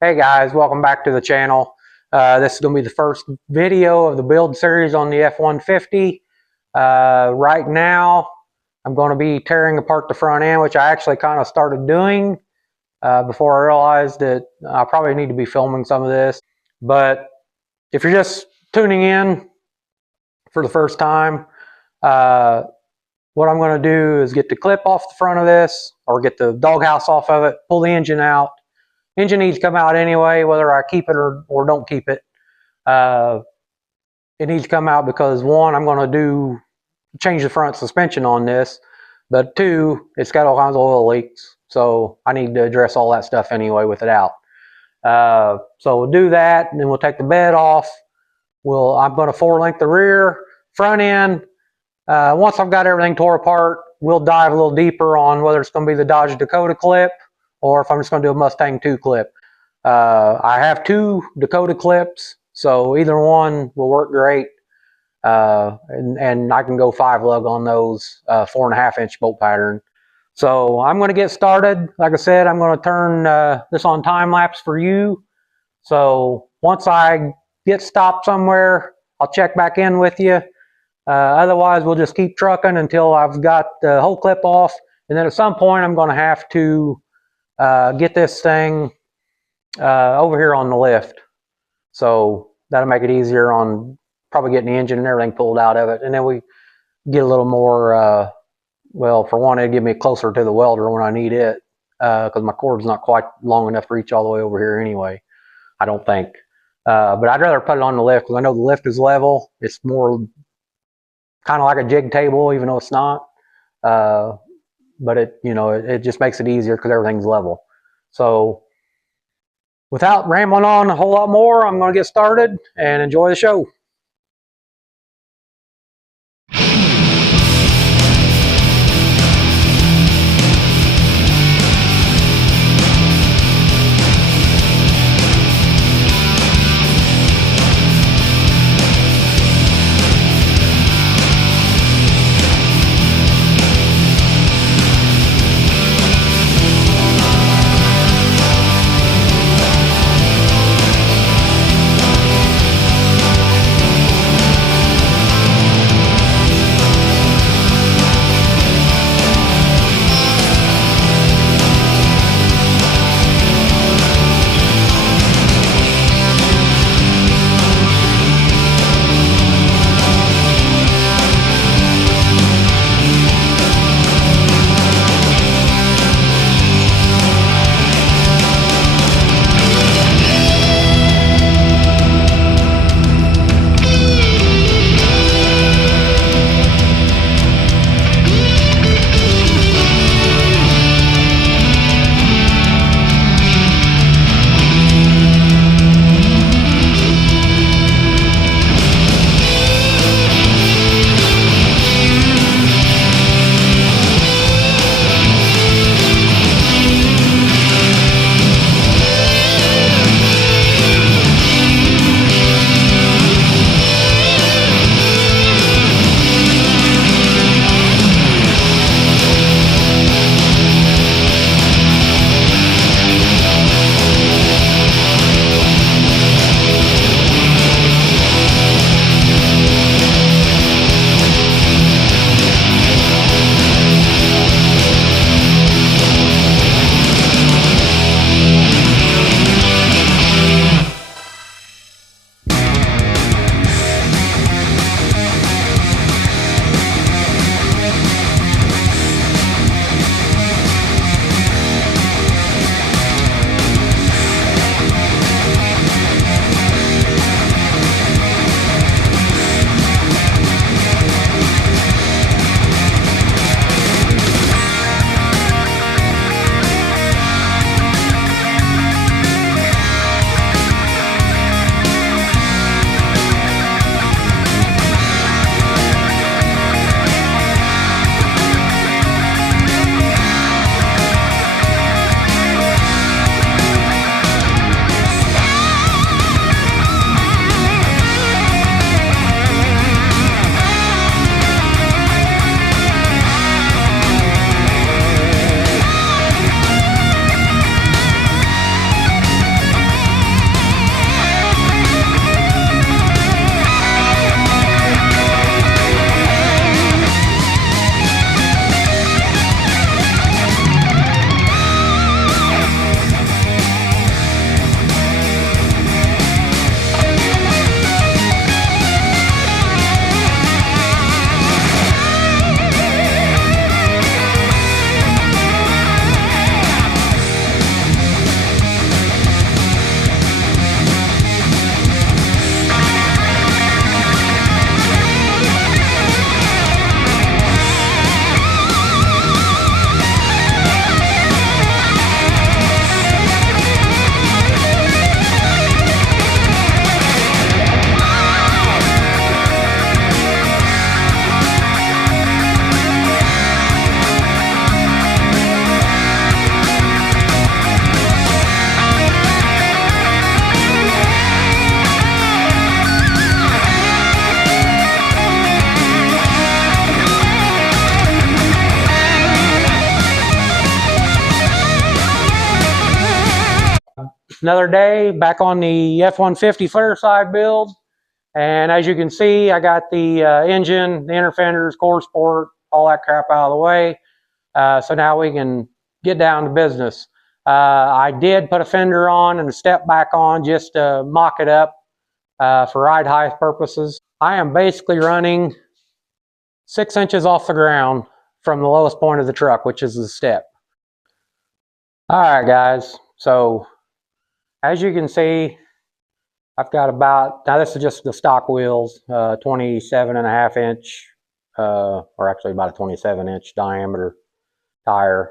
Hey guys, welcome back to the channel. This is going to be the first video of the build series on the F-150. Right now, I'm going to be tearing apart the front end, which I actually kind of started doing before I realized that I probably need to be filming some of this. But if you're just tuning in for the first time, what I'm going to do is get the clip off the front of this, or get the doghouse off of it, pull the engine out. Engine needs to come out anyway, whether I keep it or don't keep it. It needs to come out because, one, I'm going to change the front suspension on this, but two, it's got all kinds of oil leaks, so I need to address all that stuff anyway with it out. So we'll do that, and then we'll take the bed off. I'm going to 4-link the rear, front end. Once I've got everything tore apart, we'll dive a little deeper on whether it's going to be the Dodge Dakota clip or if I'm just going to do a Mustang 2 clip. I have 2 Dakota clips, so either one will work great. And I can go 5-lug on those 4.5-inch bolt pattern. So I'm going to get started. Like I said, I'm going to turn this on time lapse for you. So once I get stopped somewhere, I'll check back in with you. Otherwise, we'll just keep trucking until I've got the whole clip off. And then at some point, I'm going to have to get this thing over here on the lift. So that'll make it easier on probably getting the engine and everything pulled out of it. And then we get a little more, well, for one, it'll get me closer to the welder when I need it, because my cord's not quite long enough to reach all the way over here anyway, I don't think. But I'd rather put it on the lift because I know the lift is level. It's more kind of like a jig table, even though it's not. But it just makes it easier because everything's level. So without rambling on a whole lot more, I'm going to get started and enjoy the show. Another day back on the F150 flareside build, and as you can see, I got the engine, the inner fenders, core support, all that crap out of the way. So now we can get down to business. I did put a fender on and a step back on just to mock it up for ride height purposes. I am basically running 6 inches off the ground from the lowest point of the truck, which is the step. All right, guys, so as you can see, I've got about, now this is just the stock wheels, 27.5 inch, or actually about a 27 inch diameter tire.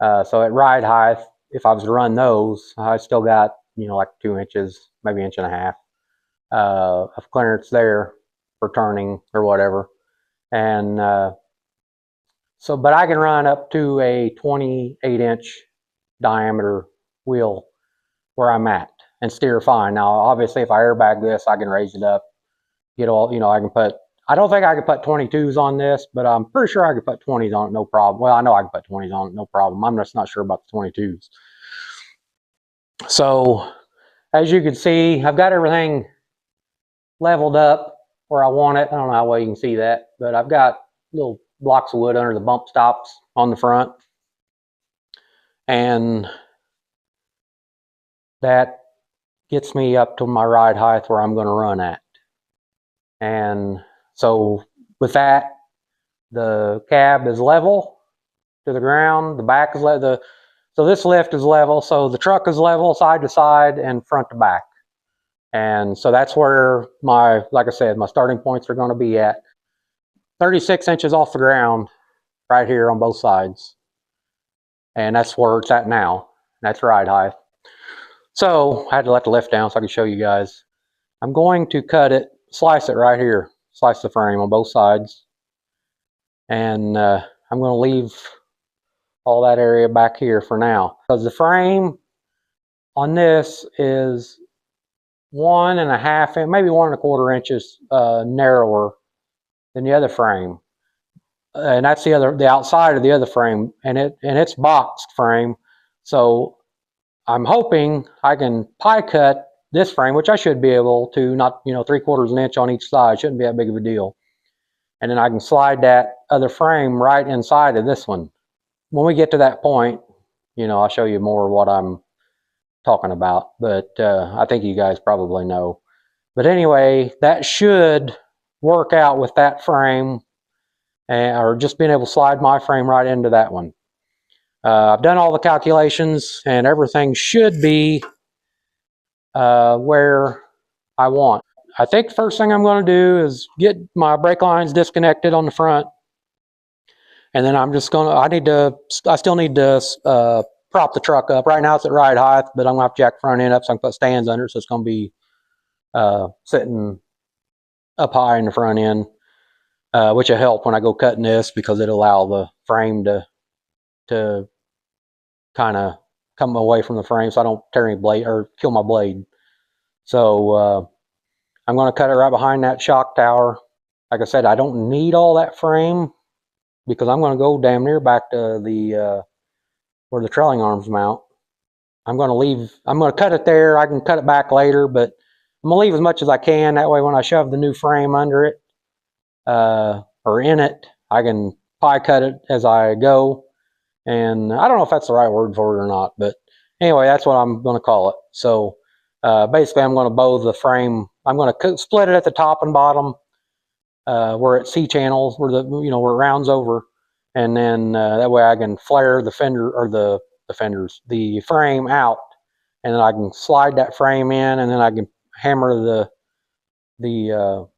So at ride height, if I was to run those, I still got, like 2 inches, maybe 1.5 inches of clearance there for turning or whatever. And so, but I can run up to a 28 inch diameter wheel where I'm at and steer fine. Now, obviously, if I airbag this, I can raise it up, get all, I can put, I don't think I can put 22s on this, but I'm pretty sure I could put 20s on it, no problem. Well, I know I can put 20s on it, no problem. I'm just not sure about the 22s. So, as you can see, I've got everything leveled up where I want it. I don't know how well you can see that, but I've got little blocks of wood under the bump stops on the front. And that gets me up to my ride height where I'm going to run at. And so with that, the cab is level to the ground, the back is level, so this lift is level, so the truck is level side to side and front to back. And so that's where my, like I said, my starting points are going to be at. 36 inches off the ground right here on both sides. And that's where it's at now. That's ride height. So I had to let the lift down so I could show you guys. I'm going to cut it, slice it right here, slice the frame on both sides. And I'm going to leave all that area back here for now, because the frame on this is 1.5, maybe 1.25 inches narrower than the other frame. And that's the outside of the other frame, and it's boxed frame. So I'm hoping I can pie cut this frame, which I should be able to, not 3/4 inch on each side, shouldn't be that big of a deal. And then I can slide that other frame right inside of this one. When we get to that point, I'll show you more of what I'm talking about, but I think you guys probably know. But anyway, that should work out with that frame, or just being able to slide my frame right into that one. I've done all the calculations and everything should be where I want. I think the first thing I'm going to do is get my brake lines disconnected on the front. And then I'm just going to, I still need to prop the truck up. Right now it's at ride height, but I'm going to have to jack the front end up so I can put stands under it. So it's going to be sitting up high in the front end, which will help when I go cutting this, because it'll allow the frame to kind of come away from the frame so I don't tear any blade or kill my blade. So I'm going to cut it right behind that shock tower. Like I said, I don't need all that frame, because I'm going to go damn near back to the where the trailing arms mount. I'm going to cut it there. I can cut it back later, but I'm going to leave as much as I can. That way when I shove the new frame under it, or in it, I can pie cut it as I go. And I don't know if that's the right word for it or not, but anyway, that's what I'm going to call it. So basically I'm going to bow the frame. I'm going to split it at the top and bottom, where it C-channels, where where it rounds over, and then that way I can flare the fender, or the frame out, and then I can slide that frame in, and then I can hammer the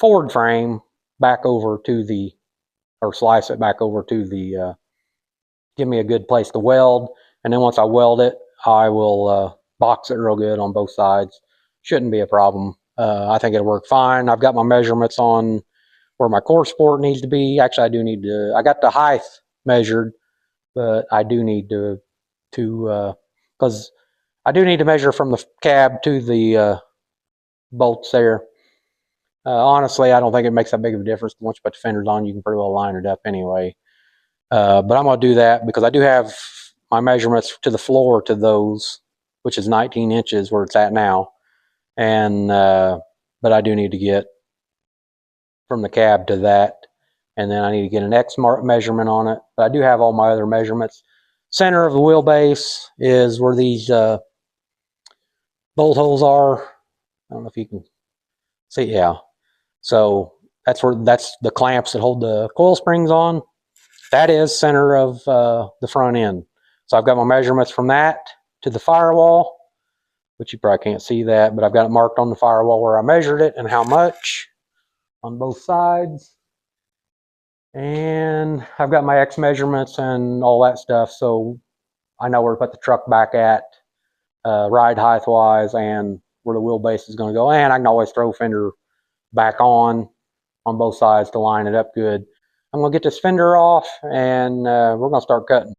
forward frame back over to or slice it back over to give me a good place to weld. And then once I weld it, I will box it real good on both sides. Shouldn't be a problem. I think it'll work fine. I've got my measurements on where my core support needs to be. Actually, I do need to, I got the height measured, but I do need to because I do need to measure from the cab to the bolts there. Honestly, I don't think it makes that big of a difference. Once you put the fenders on, you can pretty well line it up anyway. But I'm going to do that because I do have my measurements to the floor to those, which is 19 inches where it's at now. And but I do need to get from the cab to that, and then I need to get an X measurement on it. But I do have all my other measurements. Center of the wheelbase is where these bolt holes are. I don't know if you can see. Yeah, so that's the clamps that hold the coil springs on. That is center of the front end. So I've got my measurements from that to the firewall, which you probably can't see that, but I've got it marked on the firewall where I measured it and how much on both sides. And I've got my X measurements and all that stuff, so I know where to put the truck back at, ride height wise, and where the wheelbase is going to go. And I can always throw fender back on both sides to line it up good. I'm going to get this fender off, and we're going to start cutting.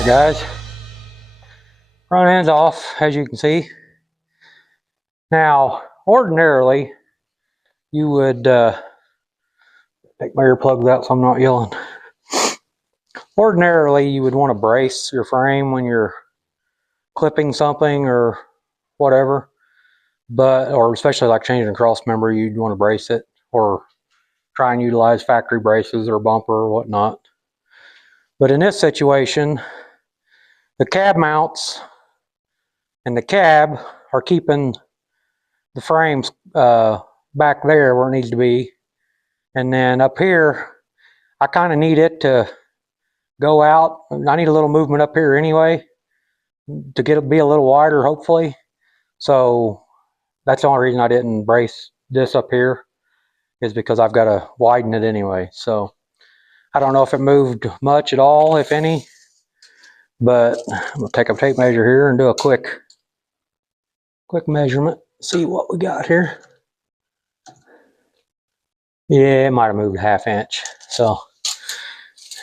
Alright guys, front end's off, as you can see. Now, ordinarily, you would, take my earplugs out so I'm not yelling. Ordinarily, you would want to brace your frame when you're clipping something or whatever, or especially like changing a cross member, you'd want to brace it, or try and utilize factory braces or bumper or whatnot. But in this situation, the cab mounts and the cab are keeping the frames back there where it needs to be. And then up here, I kind of need it to go out. I need a little movement up here anyway to be a little wider, hopefully. So that's the only reason I didn't brace this up here, is because I've got to widen it anyway. So I don't know if it moved much at all, if any. But I'm going to take a tape measure here and do a quick measurement. See what we got here. Yeah, it might have moved a ½ inch. So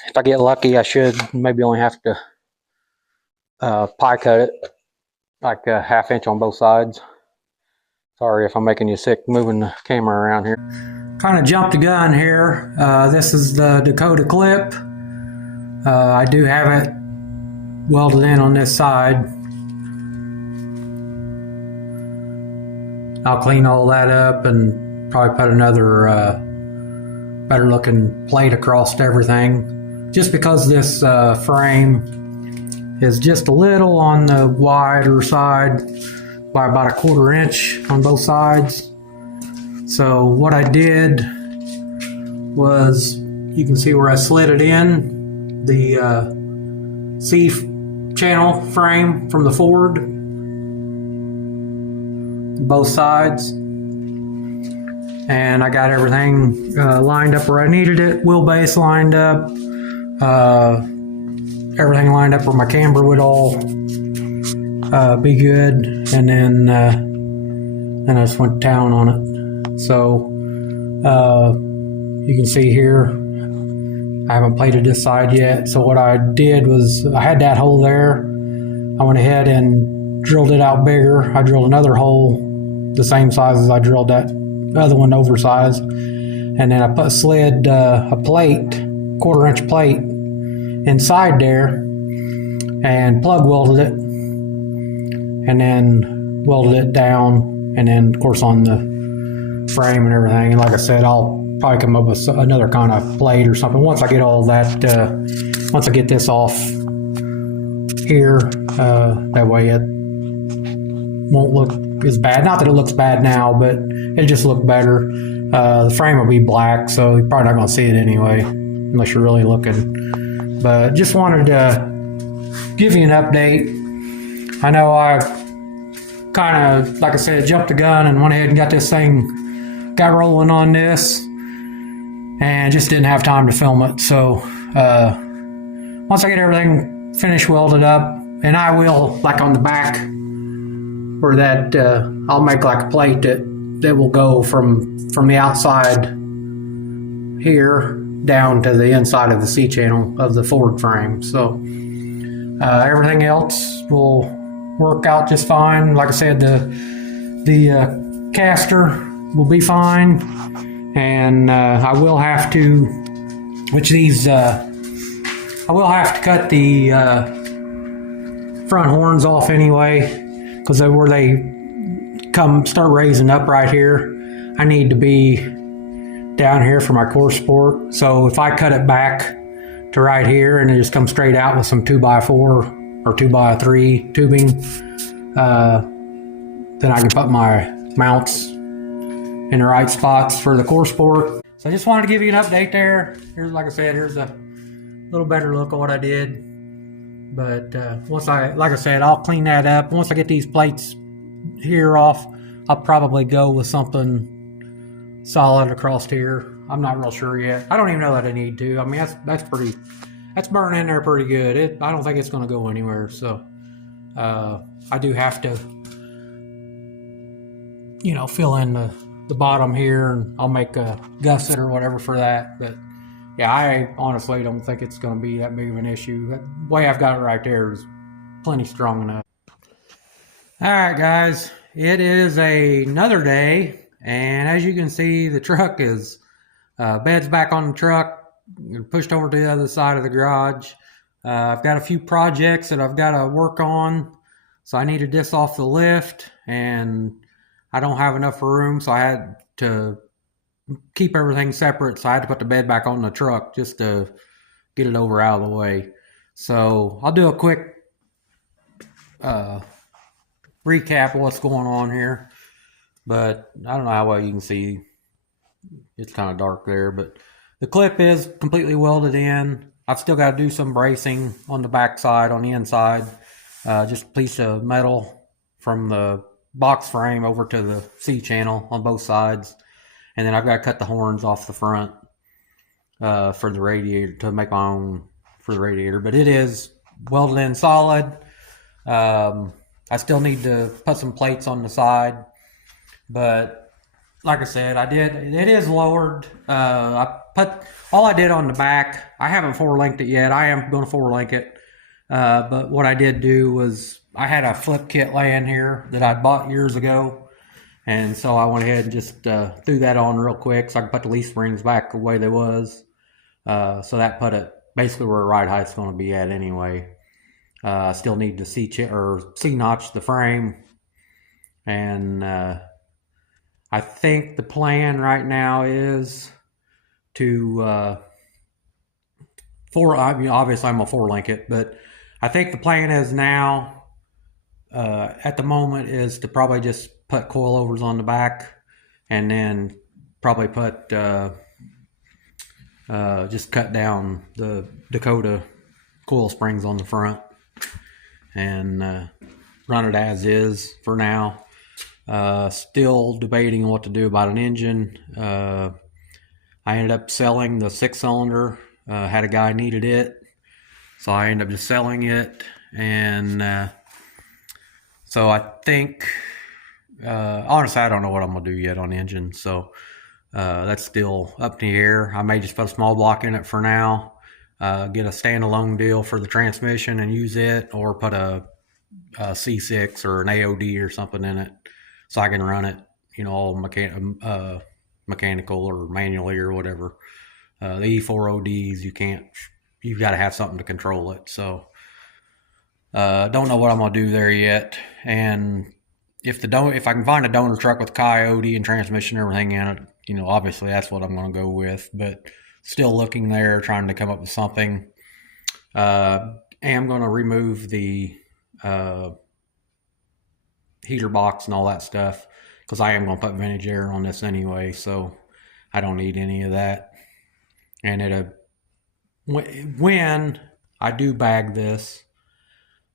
if I get lucky, I should maybe only have to pie cut it like a ½ inch on both sides. Sorry if I'm making you sick moving the camera around here. Kind of jumped the gun here. This is the Dakota clip. I do have it welded in on this side. I'll clean all that up and probably put another better looking plate across everything. Just because this frame is just a little on the wider side by about 1/4 inch on both sides. So what I did was, you can see where I slid it in, the C channel frame from the Ford, both sides. And I got everything lined up where I needed it, wheelbase lined up, everything lined up where my camber would all be good, and then I just went to town on it. So you can see here, I haven't plated this side yet. So what I did was, I had that hole there. I went ahead and drilled it out bigger. I drilled another hole the same size as I drilled that other one, oversized, and then I slid a plate, 1/4 inch plate inside there, and plug welded it, and then welded it down, and then of course on the frame and everything. And like I said, I'll probably come up with another kind of plate or something once I get all that, once I get this off here. That way it won't look as bad. Not that it looks bad now, but it'll just look better. The frame will be black, so you're probably not going to see it anyway, unless you're really looking. But just wanted to give you an update. I know I kind of, like I said, jumped the gun and went ahead and got this thing, got rolling on this, and just didn't have time to film it. So once I get everything finished welded up, and I will, like on the back, where that I'll make like a plate that will go from the outside here down to the inside of the C channel of the Ford frame. So everything else will work out just fine. Like I said, the caster will be fine, and I will have to, I will have to cut the front horns off anyway, because where they start raising up right here, I need to be down here for my core support. So if I cut it back to right here and it just comes straight out with some 2x4 or 2x3 tubing, then I can put my mounts in the right spots for the core support. So I just wanted to give you an update there. Here's, like I said, here's a little better look at what I did. But once like I said, I'll clean that up. Once I get these plates here off, I'll probably go with something solid across here. I'm not real sure yet. I don't even know that I need to. I mean, that's burning in there pretty good. I don't think it's going to go anywhere. So I do have to, fill in the bottom here, and I'll make a gusset or whatever for that. But yeah, I honestly don't think it's going to be that big of an issue. The way I've got it right there is plenty strong enough. All right, guys, it is another day, and as you can see, the truck is bed's back on the truck, pushed over to the other side of the garage. I've got a few projects that I've got to work on, so I needed this off the lift, and I don't have enough room, so I had to keep everything separate. So I had to put the bed back on the truck just to get it over out of the way. So I'll do a quick recap of what's going on here, but I don't know how well you can see. It's kind of dark there, but the clip is completely welded in. I've still got to do some bracing on the back side, on the inside, just a piece of metal from the box frame over to the C channel on both sides. And then I've got to cut the horns off the front for the radiator, to make my own for the radiator. But it is welded in solid. I still need to put some plates on the side. But like I said, it is lowered. I put all I did on the back. I haven't 4-linked it yet. I am going to 4-link it. But what I did do was, I had a flip kit laying here that I bought years ago. And so I went ahead and just threw that on real quick so I could put the leaf springs back the way they was. So that put it basically where ride height's going to be at anyway. I still need to C-notch the frame. And I think the plan right now is to, obviously I'm going to 4-link it, but I think the plan is now, at the moment, is to probably just put coilovers on the back, and then probably put just cut down the Dakota coil springs on the front, and run it as is for now. Still debating what to do about an engine. I ended up selling the 6-cylinder. Had a guy needed it, so I ended up just selling it. And so I think, honestly, I don't know what I'm gonna do yet on the engine. So that's still up in the air. I may just put a small block in it for now, get a standalone deal for the transmission and use it, or put a C6 or an AOD or something in it, so I can run it, all mechanical or manually or whatever. The E4ODs, you've got to have something to control it. So don't know what I'm gonna do there yet. And if I can find a donor truck with coyote and transmission and everything in it, obviously that's what I'm gonna go with. But still looking there, trying to come up with something. Am gonna remove the heater box and all that stuff, because I am going to put vintage air on this anyway, so I don't need any of that. And when I do bag this,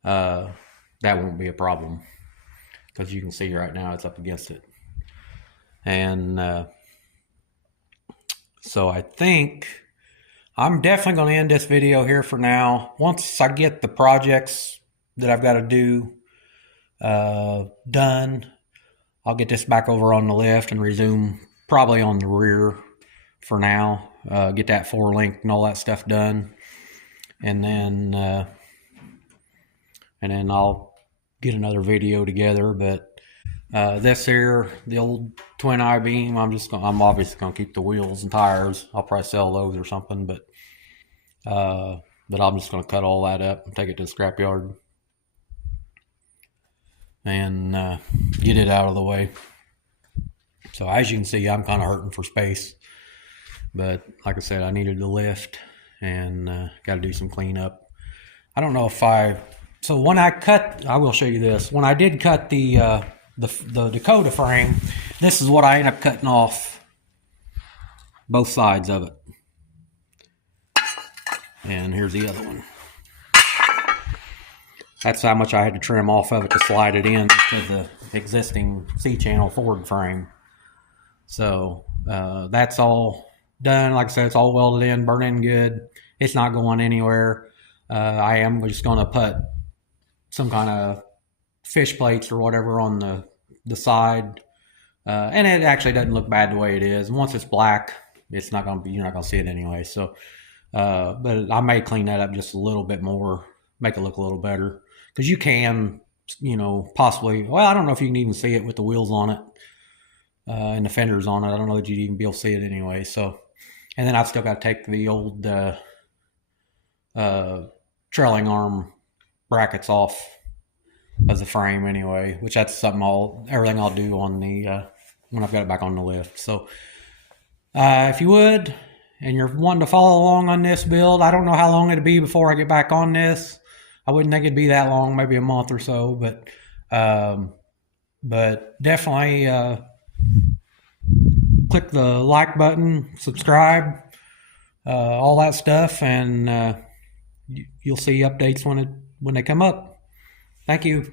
that won't be a problem, because you can see right now it's up against it. And so I think I'm definitely going to end this video here for now. Once I get the projects that I've got to do done, I'll get this back over on the lift and resume probably on the rear for now. Get that 4-link and all that stuff done, and then I'll get another video together. But this here, the old twin I-beam, I'm obviously gonna keep the wheels and tires. I'll probably sell those or something, but I'm just gonna cut all that up and take it to the scrapyard and get it out of the way. So as you can see, I'm kind of hurting for space, but like I said, I needed the lift and got to do some cleanup. I don't know if so when I will show you this. When I did cut the Dakota frame, this is what I ended up cutting off both sides of it. And here's the other one. That's how much I had to trim off of it to slide it in to the existing C-channel Ford frame. So that's all done. Like I said, it's all welded in, burning good. It's not going anywhere. I am just going to put some kind of fish plates or whatever on the side. And it actually doesn't look bad the way it is. Once it's black, it's not going to be, you're not going to see it anyway. So, but I may clean that up just a little bit more, make it look a little better. Because you can, possibly, well, I don't know if you can even see it with the wheels on it and the fenders on it. I don't know that you'd even be able to see it anyway. So, and then I've still got to take the old trailing arm brackets off of the frame anyway, which that's something everything I'll do on the when I've got it back on the lift. So, if you would, and you're wanting to follow along on this build, I don't know how long it'll be before I get back on this. I wouldn't think it'd be that long, maybe a month or so, but definitely click the like button, subscribe, all that stuff, and you'll see updates when they come up. Thank you.